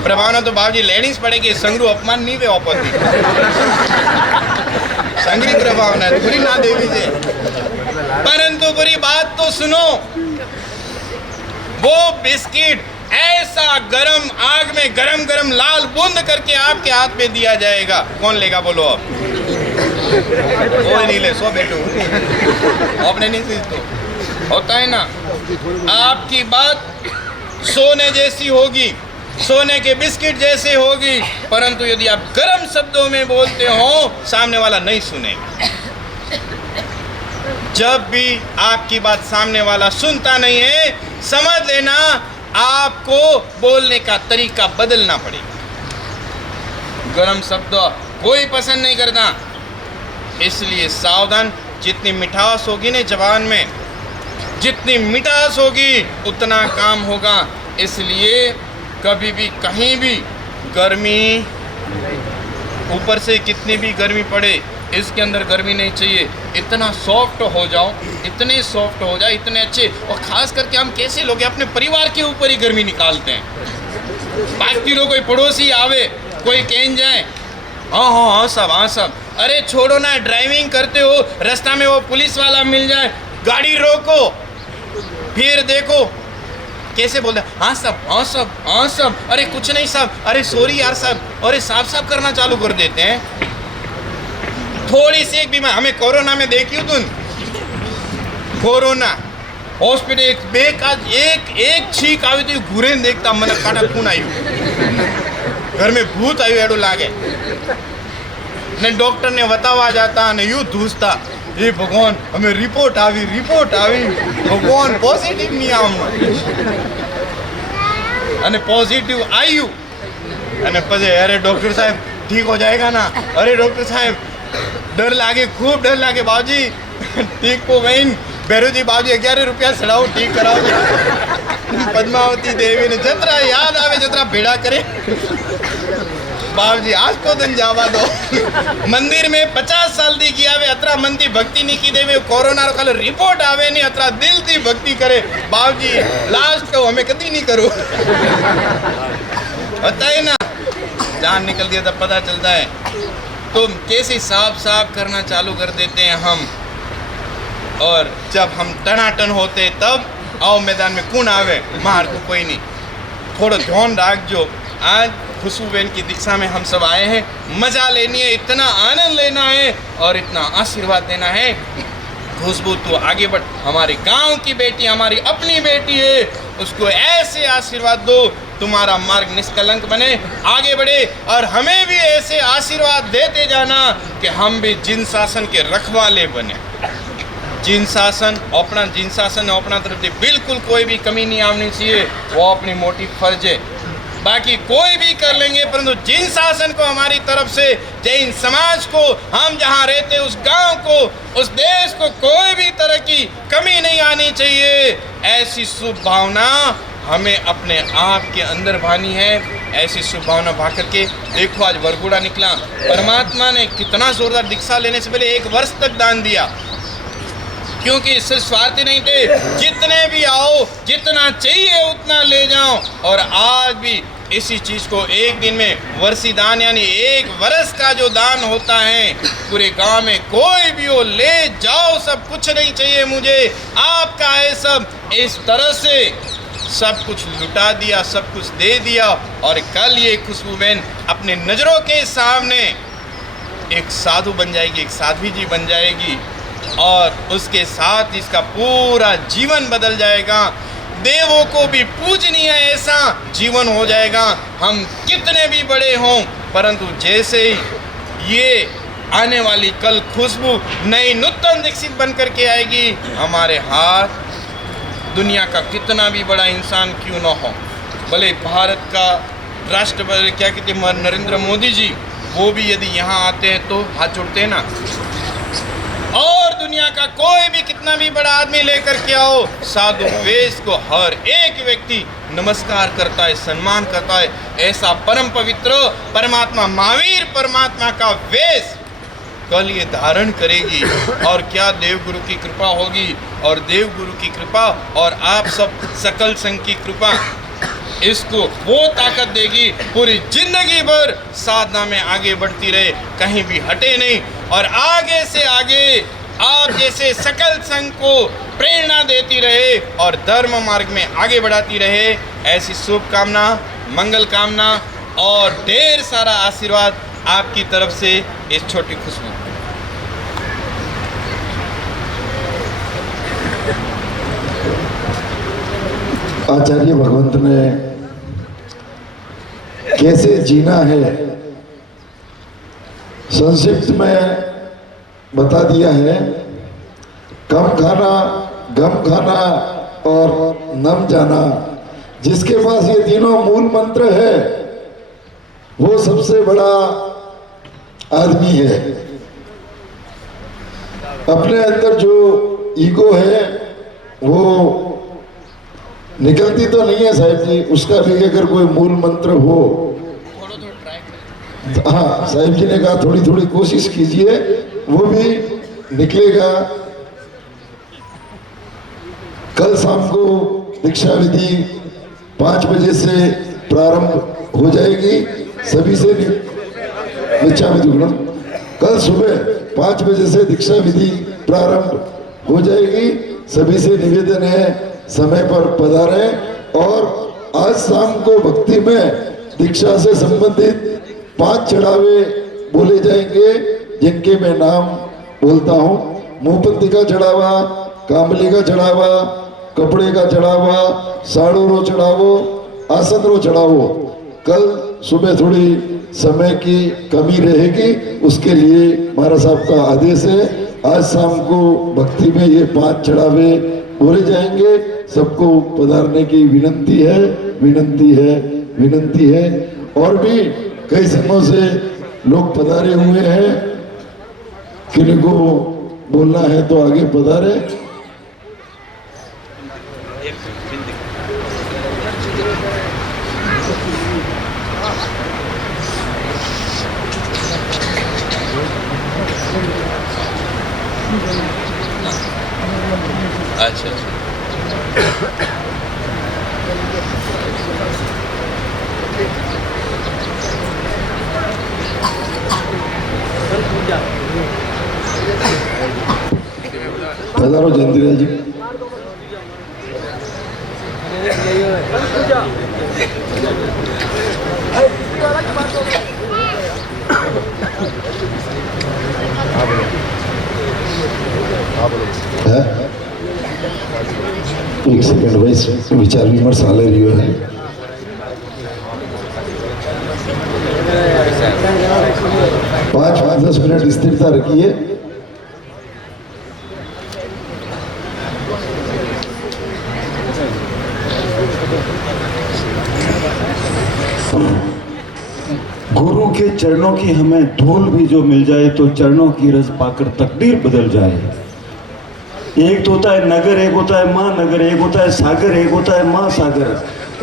प्रभावना तो बाबूजी लेनी पड़ेगी। संगरू अपमान नहीं वे ऑपती संगरी प्रभावना है, बुरी ना देवी जे। परंतु बुरी बात तो सुनो, वो बिस्किट ऐसा गरम आग में गरम गरम लाल बूंद करके आपके हाथ में दिया जाएगा, कौन लेगा बोलो? आप कोई नहीं ले, सो बेटू आपने नहीं सी तो होता है ना। आपकी बात सोने जैसी होगी, सोने के बिस्किट जैसे होगी, परंतु यदि आप गर्म शब्दों में बोलते हो, सामने वाला नहीं सुनेगा। जब भी आपकी बात सामने वाला सुनता नहीं है, समझ लेना आपको बोलने का तरीका बदलना पड़ेगा। गर्म शब्द कोई पसंद नहीं करता, इसलिए सावधान। जितनी मिठास होगी ना जबान में, जितनी मिठास होगी उतना काम होगा। इसलिए कभी भी कहीं भी गर्मी, ऊपर से कितनी भी गर्मी पड़े, इसके अंदर गर्मी नहीं चाहिए। इतना सॉफ्ट हो जाओ, इतने सॉफ्ट हो जाए, इतने अच्छे। और खास करके हम कैसे लोग अपने परिवार के ऊपर ही गर्मी निकालते हैं। बाकी लोग कोई पड़ोसी आवे, कोई कह जाए हाँ हाँ हाँ सब, हाँ सब, अरे छोड़ो ना, ड्राइविंग करते हो, रास्ता में वो पुलिस वाला मिल जाए, गाड़ी रोको, फिर देखो कैसे बोलते हैं हाँ सब, हाँ सब, हाँ सब, अरे कुछ नहीं सब, अरे सॉरी यार सब, अरे साफ साफ करना चालू कर देते हैं। थोड़ी सी एक बीमारी हमें कोरोना में देखी तुम, कोरोना हॉस्पिटल एक बेकाज एक छींक आई थी, घूरे देखता मन काटा खून आई, घर में भूत आयु एडो लागे ने डॉक्टर ने बतावा जाता ने यूं धूसता, ये भगवान हमें रिपोर्ट आवी भगवान पॉजिटिव नहीं आऊँ अने पॉजिटिव आयु अने पजे अरे डॉक्टर साहब ठीक हो जाएगा ना, अरे डॉक्टर साहब डर लागे, खूब डर लागे बाबूजी, ठीक को वहीं भैरूजी बाबूजी 11 रुपया सड़ाओ ठीक कराओ। पद्मावती देवी ने जतरा याद आवे जतरा भेड़ा करे बाबूजी आज को दिन जावा दो। मंदिर में 50 साल दी की आवे, अतरा मन थी भक्ति नहीं की देवे, कोरोना रो कल रिपोर्ट आवे नहीं, अतरा दिल थी भक्ति करे बाबूजी लास्ट को हमें कभी नहीं करो। पता है ना, जान निकलती है तब पता चलता है। तो कैसे साफ साफ करना चालू कर देते हैं हम, और जब हम टनाटन होते तब आओ मैदान में कौन आवे मार को कोई नहीं। थोड़ा ध्यान रखजो, आज खुशबू बहन की दीक्षा में हम सब आए हैं। मज़ा लेनी है, इतना आनंद लेना है और इतना आशीर्वाद देना है। खुशबू तू आगे बढ़, हमारे गांव की बेटी, हमारी अपनी बेटी है, उसको ऐसे आशीर्वाद दो तुम्हारा मार्ग निष्कलंक बने, आगे बढ़े। और हमें भी ऐसे आशीर्वाद देते जाना कि हम भी जिन शासन के रखवाले बने। जिन शासन अपना तरफ से बिल्कुल कोई भी कमी नहीं आनी चाहिए, वो अपनी मोटी फर्ज है। बाकी कोई भी कर लेंगे, परंतु जिन शासन को हमारी तरफ से, जैन समाज को, हम जहाँ रहते उस गांव को, उस देश को कोई भी तरह की कमी नहीं आनी चाहिए। ऐसी शुभ भावना हमें अपने आप के अंदर भानी है। ऐसी शुभ भावना भा करके देखो, आज वरघोड़ा निकला। परमात्मा ने कितना जोरदार दीक्षा लेने से पहले 1 वर्ष तक दान दिया, क्योंकि सिर्फ स्वार्थी नहीं थे। जितने भी आओ, जितना चाहिए उतना ले जाओ। और आज भी इसी चीज़ को एक दिन में वर्षी दान, यानी 1 वर्ष का जो दान होता है, पूरे गांव में कोई भी हो ले जाओ, सब कुछ नहीं चाहिए मुझे, आपका है सब। इस तरह से सब कुछ लुटा दिया, सब कुछ दे दिया। और कल ये खुशबू बहन अपने नज़रों के सामने एक साधु बन जाएगी, एक साध्वी जी बन जाएगी, और उसके साथ इसका पूरा जीवन बदल जाएगा। देवों को भी पूजनीय ऐसा जीवन हो जाएगा। हम कितने भी बड़े हों, परंतु जैसे ही ये आने वाली कल खुशबू नई नूतन दीक्षित बन करके आएगी, हमारे हाथ दुनिया का कितना भी बड़ा इंसान क्यों ना हो, भले भारत का राष्ट्रपति क्या कहते हैं नरेंद्र मोदी जी, वो भी यदि यहाँ आते हैं तो हाथ जोड़ते हैं ना। और दुनिया का कोई भी कितना भी बड़ा आदमी लेकर के आओ, साधु वेश को हर एक व्यक्ति नमस्कार करता है, सम्मान करता है। ऐसा परम पवित्र परमात्मा महावीर परमात्मा का वेश कल ये धारण करेगी। और क्या देवगुरु की कृपा होगी, और देवगुरु की कृपा और आप सब सकल संघ की कृपा इसको वो ताकत देगी, पूरी जिंदगी भर साधना में आगे बढ़ती रहे, कहीं भी हटे नहीं, और आगे से आगे आप जैसे सकल संघ को प्रेरणा देती रहे और धर्म मार्ग में आगे बढ़ाती रहे। ऐसी शुभकामना, मंगल कामना और ढेर सारा आशीर्वाद आपकी तरफ से इस छोटी खुशबू। आचार्य भगवंत ने कैसे जीना है संक्षिप्त में बता दिया है। कम खाना, गम खाना और नम जाना, जिसके पास ये तीनों मूल मंत्र है वो सबसे बड़ा आदमी है। अपने अंदर जो ईगो है वो निकलती तो नहीं है साहिब जी, उसका भी अगर कोई मूल मंत्र हो, हाँ साहिब जी ने कहा थोड़ी थोड़ी कोशिश कीजिए, वो भी निकलेगा। कल शाम को दीक्षा विधि 5 बजे से प्रारंभ हो जाएगी, सभी से दीक्षा विधि। कल सुबह 5 बजे से दीक्षा विधि प्रारंभ हो जाएगी, सभी से निवेदन है समय पर पधारें। और आज शाम को भक्ति में दीक्षा से संबंधित 5 चढ़ावे बोले जाएंगे, जिनके मैं नाम बोलता हूँ। मुंहपत्ती का चढ़ावा, कामली का चढ़ावा, कपड़े का चढ़ावा, साड़ो रो चढ़ावो, आसन रो चढ़ावो। कल सुबह थोड़ी समय की कमी रहेगी, उसके लिए महाराज साहब का आदेश है। आज शाम को भक्ति में ये 5 चढ़ावे बोले जाएंगे। सबको पधारने की विनंती है, विनंती है, विनंती है। और भी कई समय से लोग पधारे हुए हैं, किनको बोलना है तो आगे पधारे। अच्छा पधारो जयंतीलाल जी। है? एक सेकंड भाई, विचार विमर्श हाल रही है। 5-10 मिनट स्थिरता रखिए। गुरु के चरणों की हमें धूल भी जो मिल जाए तो चरणों की रस पाकर तकदीर बदल जाए। एक तो होता है नगर, एक होता है महानगर, एक होता है सागर, एक होता है महासागर,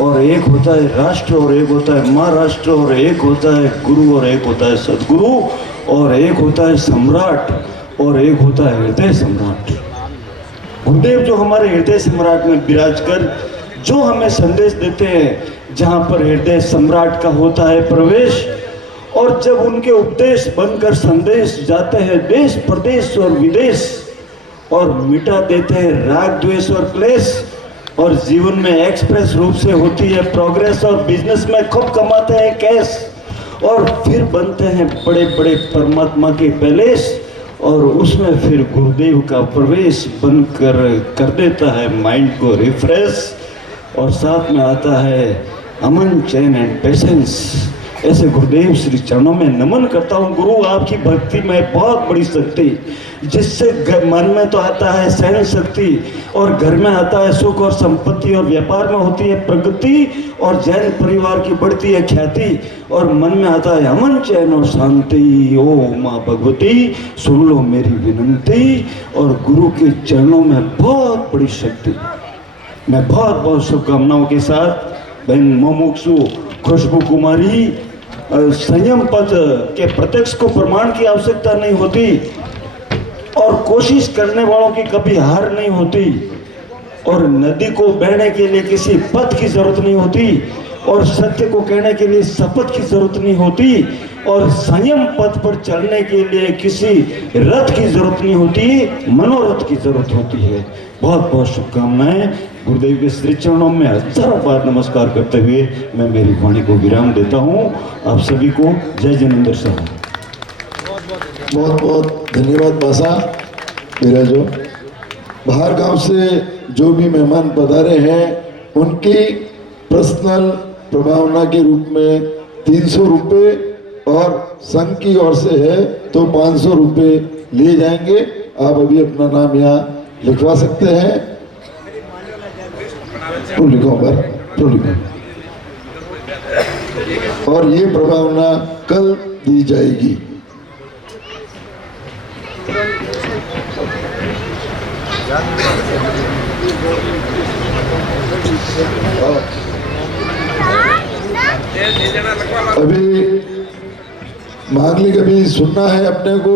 और एक होता है राष्ट्र, और एक होता है महाराष्ट्र, और एक होता है गुरु, और एक होता है सदगुरु, और एक होता है सम्राट, और एक होता है हृदय सम्राट। गुरुदेव जो हमारे हृदय सम्राट में विराज कर जो हमें संदेश देते हैं, जहाँ पर हृदय सम्राट का होता है प्रवेश, और जब उनके उपदेश बनकर संदेश जाते हैं देश प्रदेश और विदेश, और मिटा देते हैं राग द्वेष और क्लेश, और जीवन में एक्सप्रेस रूप से होती है प्रोग्रेस, और बिजनेस में खूब कमाते हैं कैश, और फिर बनते हैं बड़े बड़े परमात्मा के पैलेस, और उसमें फिर गुरुदेव का प्रवेश बनकर कर देता है माइंड को रिफ्रेश, और साथ में आता है अमन, चैन एंड पेशेंस। ऐसे गुरुदेव श्री चरणों में नमन करता हूँ। गुरु आपकी भक्ति में बहुत बड़ी शक्ति, जिससे मन में तो आता है सहन शक्ति, और घर में आता है सुख और संपत्ति, और व्यापार में होती है प्रगति, और जैन परिवार की बढ़ती है ख्याति, और मन में आता है अमन, चैन और शांति। ओ माँ भगवती सुन लो मेरी विनंती, और गुरु के चरणों में बहुत बड़ी शक्ति। मैं बहुत बहुत शुभकामनाओं के साथ बहन मोमुक्षु खुशबू कुमारी, संयम पद के प्रत्यक्ष को प्रमाण की आवश्यकता नहीं होती, और कोशिश करने वालों की कभी हार नहीं होती, और नदी को बहने के लिए किसी पथ की जरूरत नहीं होती, और सत्य को कहने के लिए शपथ की जरूरत नहीं होती, और संयम पथ पर चलने के लिए किसी रथ की जरूरत नहीं होती, मनोरथ की जरूरत होती है। बहुत बहुत शुभकामनाएं। गुरुदेव के श्री चरणों में हजारों बार नमस्कार करते हुए मैं मेरी वाणी को विराम देता हूं। आप सभी को जय जिनेंद्र साहब। बहुत बहुत धन्यवाद बासा। मेरा जो बाहर गांव से जो भी मेहमान पधारे हैं, उनकी पर्सनल प्रभावना के रूप में 300 रुपये, और संघ की ओर से है तो 500 रुपये लिए जाएंगे। आप अभी अपना नाम यहाँ लिखवा सकते हैं। तो लिखो पर, तो लिखो। और ये प्रभावना कल दी जाएगी। अभी मांगलिक अभी सुनना है अपने को।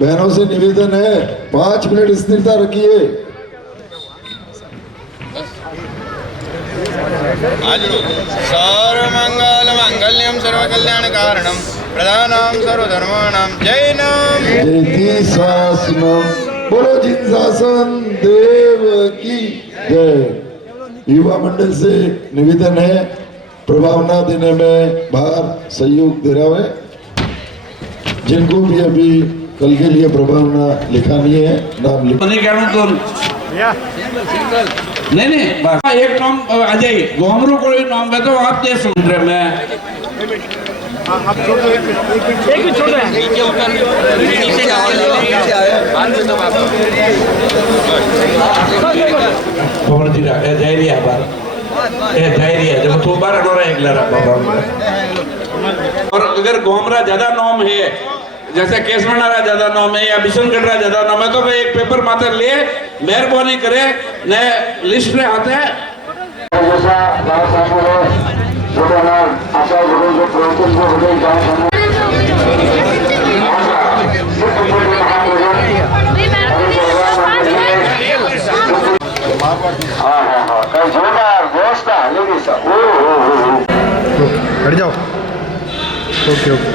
बहनों से निवेदन है 5 मिनट स्थिरता रखिए। सर्वमंगल मंगल्यम सर्वकल्याण कारणम प्रधानम सर्वधर्माणाम जैनम जयति शासनम। बोलो जिन शासन देव की जय। युवा मंडल से निवेदन है प्रभावना देने में बाहर सहयोग दे रहा है। जिनको भी अभी कल के लिए प्रभावना लिखानी है नाम लिख। नहीं एक नाम आ जाइए। गोमरू को नाम है तो आप दे सुन रहे। मैं जब तो बार और अगर गोमरा ज्यादा नाम है, जैसे केसवनारा ज्यादा नाम है या बिशनगढ़ ज्यादा नाम है, तो भाई एक पेपर मात्र ले मेहरबानी करे ने लिस्ट में आते हैं। हट जाओ। Okay okay.